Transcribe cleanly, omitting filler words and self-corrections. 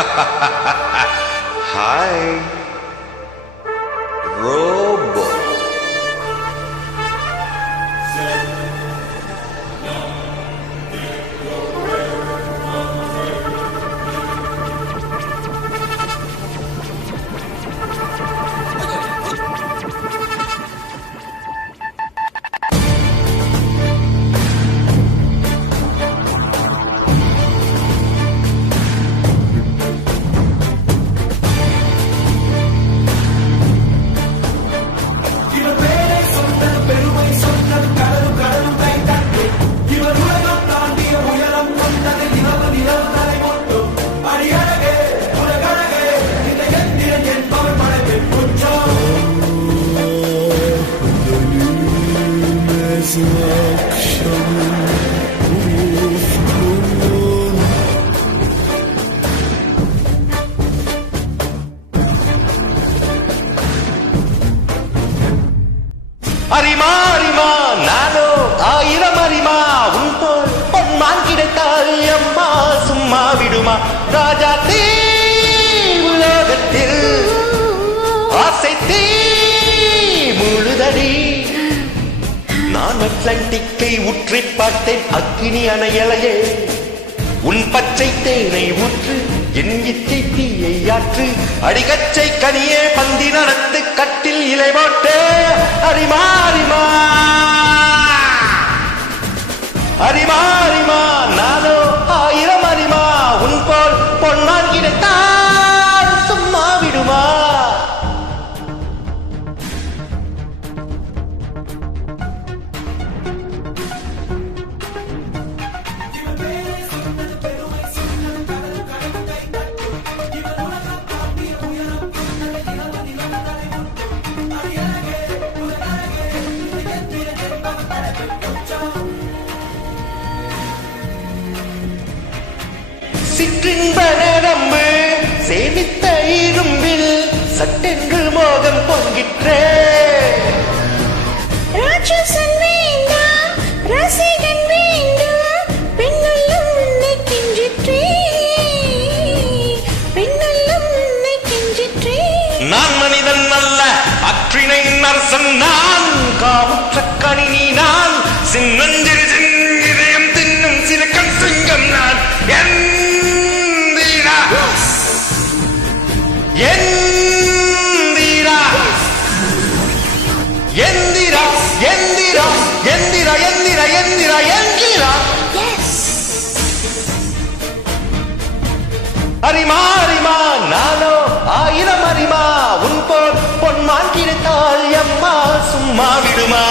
Hi, Robo. அரிமா அரிமா நானோ ஆயிரம் அரிமா உன் போல் பொன்மான் கிடைத்தால் அம்மா சும்மா விடுமா ராஜா தீ உலகத்தில் ஆசை தீ முழுதடி நான் அட்லாண்டிக்கை உற்றி பார்த்தேன் அக்கினி அணையலையே உன் பச்சை தேனை ஊற்று என் இச்சை தீயை ஆற்று அடிகச்சை கனியே பந்தி நடத்து கட்டில் இலை போட்டு அரிமா அரிமா அரிமா அரிமா நானோ ஆயிரம் அரிமா உன் போல் பொன்மான் கிடைத்தால் சும்மா விடுமா சிற்றின்ப நரம்பு சேமித்த இரும்பில் சட்டென்று மோகம் பொங்கிற்றே ராட்சசன் வேண்டாம் ரசிகன் வேண்டும் பெண்ணுள்ளம் உன்னை கெஞ்சிற்றே பெண்ணுள்ளம் உன்னை கெஞ்சிற்றே நான் மனிதன் அல்ல அற்றினை நரசன் நான் காவுற்ற கணினி நான் சின்னஞ்சிறு இதயம் தின்னும் சிலக்கம் சிங்கம் நான் எந்திரா எந்திரா எந்திரா எந்திரா எந்திரா எந்திரா எந்திரா எந்திரா அரிமா அரிமா நானோ ஆயிரம் அரிமா உன் போல் பொன்மான் கிடைத்தால் அம்மா சும்மா விடுமா